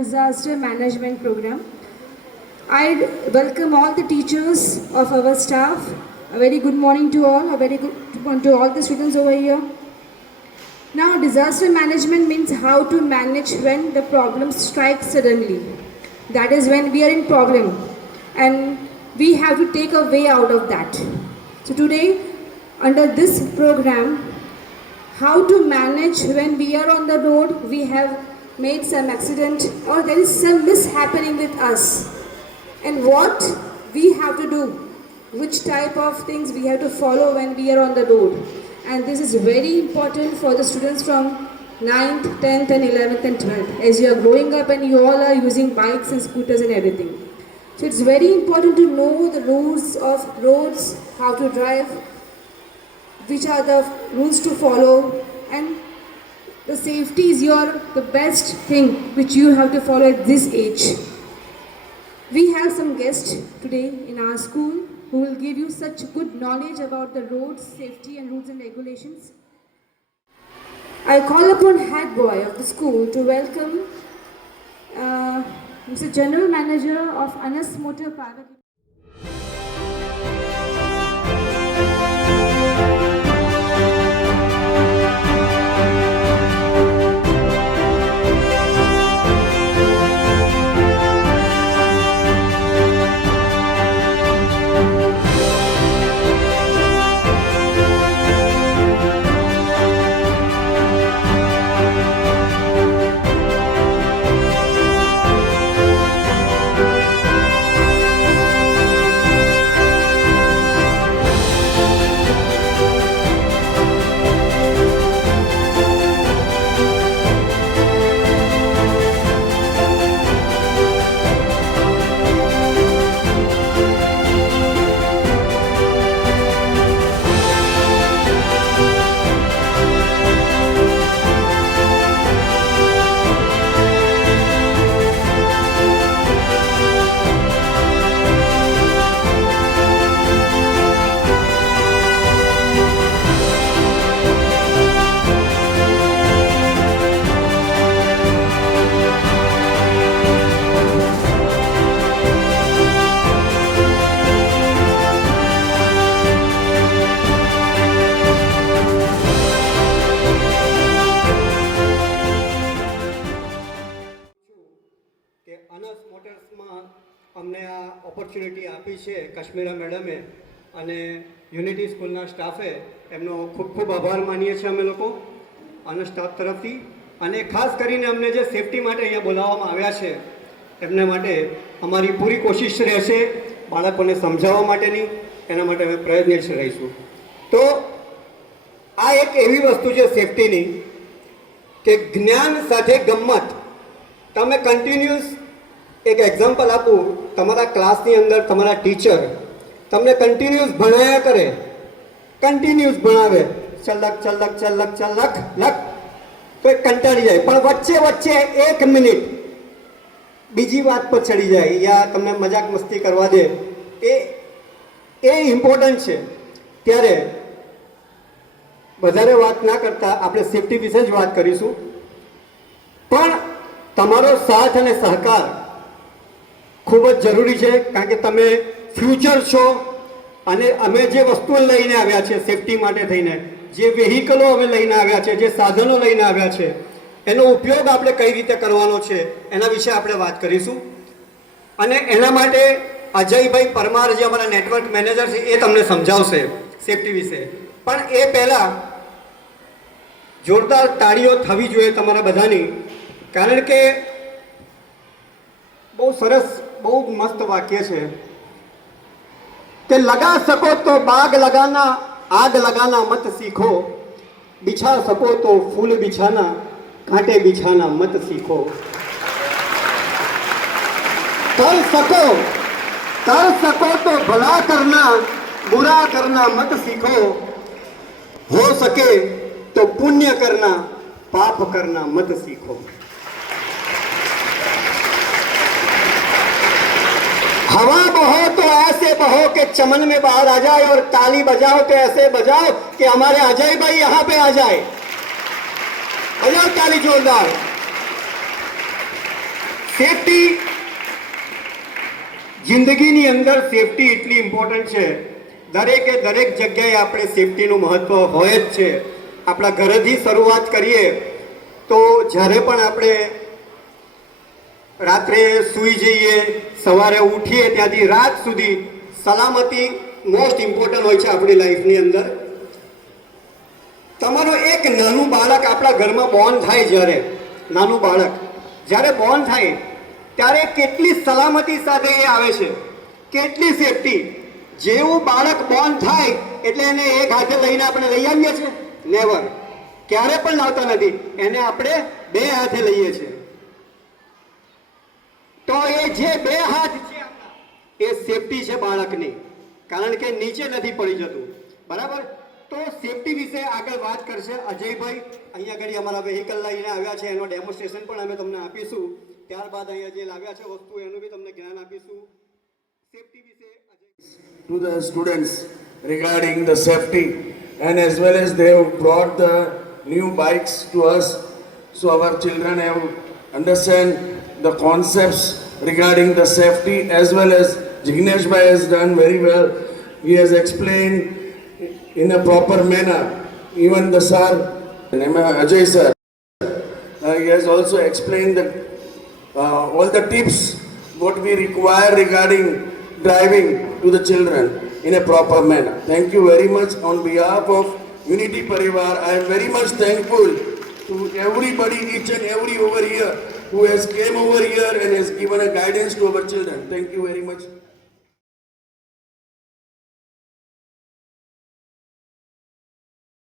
disaster management program. I welcome all the teachers of our staff. A very good morning to all. A very good morning to all the students over here. Now, disaster management means how to manage when the problem strikes suddenly. That is when we are in problem and we have to take a way out of that. So today, under this program, how to manage when we are on the road, we have made some accident or there is some mishappening with us, and what we have to do, which type of things we have to follow when we are on the road. And this is very important for the students from 9th, 10th and 11th and 12th, as you are growing up and you all are using bikes and scooters and everything. So it's very important to know the rules of roads, how to drive, which are the rules to follow, and the safety is the best thing which you have to follow at this age. We have some guests today in our school who will give you such good knowledge about the roads, safety and rules and regulations. I call upon head boy of the school to welcome Mr. General Manager of Anas Motor Private. અનસ મોટર્સમાં અમને આ ઓપોર્ચ્યુનિટી આપી છે કાશ્મીરા મેડમે અને યુનિટી સ્કૂલના સ્ટાફે એમનો ખૂબ ખૂબ આભાર માનીએ છીએ અમે લોકો અનસ સ્ટાફ તરફથી. અને ખાસ કરીને અમને જે સેફટી માટે અહીંયા બોલાવવામાં આવ્યા છે એમને માટે અમારી પૂરી કોશિશ રહેશે બાળકોને સમજાવવા માટેની, એના માટે અમે પ્રયત્નશીલ રહીશું. તો આ એક એવી વસ્તુ છે સેફટીની કે જ્ઞાન સાથે ગમ્મત. તમે કન્ટિન્યુઅસ એક એક્ઝામ્પલ આપું, તમારા ક્લાસની અંદર તમારા ટીચર તમને કન્ટિન્યુઅસ ભણાયા કરે, કન્ટિન્યુઅસ ભણાવે, ચલક ચલક ચલક ચલક લક, તો એ કંટાળી જાય. પણ વચ્ચે વચ્ચે 1 મિનિટ બીજી વાત પર ચડી જાય યા તમને મજાક મસ્તી કરવા દે, એ ઇમ્પોર્ટન્ટ છે. ત્યારે વધારે વાત ના કરતા આપણે સેફટી વિશે જ વાત કરીશું. પણ તમારો સાથ અને સહકાર ખૂબ જ જરૂરી છે, કારણ કે તમે ફ્યુચર છો. અને અમે જે વસ્તુઓ લઈને આવ્યા છે સેફટી માટે થઈને, જે વેહિકલો અમે લઈને આવ્યા છે, જે સાધનો લઈને આવ્યા છે, એનો ઉપયોગ આપણે કઈ રીતે કરવાનો છે એના વિશે આપણે વાત કરીશું. અને એના માટે અજયભાઈ પરમાર જે અમારા નેટવર્ક મેનેજર છે એ તમને સમજાવશે સેફટી વિશે. પણ એ પહેલાં જોરદાર તાળીઓ થવી જોઈએ તમારા બધાની, કારણ કે બહુ સરસ, બહુ મસ્ત વાક્ય છે કે લગા સકો તો બાગ લગાના, આગ લગાના મત સીખો, બિછા સકો તો ફૂલ બિછાના, કાંટે બિછાના મત સીખો. कर सको तो भला करना, बुरा करना मत सीखो, हो सके तो पुण्य करना, पाप करना मत सीखो. हवा बहो तो ऐसे बहो कि चमन में बाहर आ जाए, और ताली बजाओ तो ऐसे बजाओ कि हमारे अजय भाई यहाँ पे आ जाए. बजाओ ताली जोरदार. સેફટી, જિંદગીની અંદર સેફટી એટલી ઇમ્પોર્ટન્ટ છે. દરેકે દરેક જગ્યાએ આપણે સેફટીનું મહત્વ હોય જ છે. આપણા ઘરેથી શરૂઆત કરીએ તો જ્યારે પણ આપણે રાત્રે સૂઈ જઈએ, સવારે ઉઠીએ ત્યાંથી રાત સુધી સલામતી મોસ્ટ ઇમ્પોર્ટન્ટ હોય છે આપણી લાઈફની અંદર. તમારું એક નાનું બાળક આપણા ઘરમાં બોર્ન થાય, નાનું બાળક જ્યારે બોર્ન થાય ત્યારે કેટલી સલામતી સાથે એ આવે છે, કેટલી સેફટી. જેવું બાળક બોર્ન થાય એટલે એને એક હાથે લઈને આપણે લઈ આવીએ છીએ? નેવર, ક્યારે પણ લાવતા નથી. એને આપણે બે હાથે લઈએ છીએ. તો એ જે બે હાથ છે આપણા, એ સેફટી છે બાળકની, કારણ કે નીચે નથી પડી જતું. બરાબર? તો સેફટી વિશે આગળ વાત કરશે અજયભાઈ. અહીંયા આગળ અમારા વ્હીકલ લઈને આવ્યા છે, એનો ડેમોન્સ્ટ્રેશન પણ અમે તમને આપીશું. ત્યારબાદ અહીંયા જે લાવ્યા છે વસ્તુ એનું બી તમને જ્ઞાન આપીશું. સેફટી વિશે to the students regarding the safety, and as well as they have brought the new bikes to us, so our children have understand the concepts regarding the safety, as well as Jignesh Bhai has done very well. He has explained in a proper manner. Even the sir, Ajay sir, he has also explained the all the tips what we require regarding driving to the children in a proper manner. Thank you very much on behalf of Unity Parivar. I am very much thankful to everybody, each and every over here who has came over here and has given a guidance to our children. Thank you very much.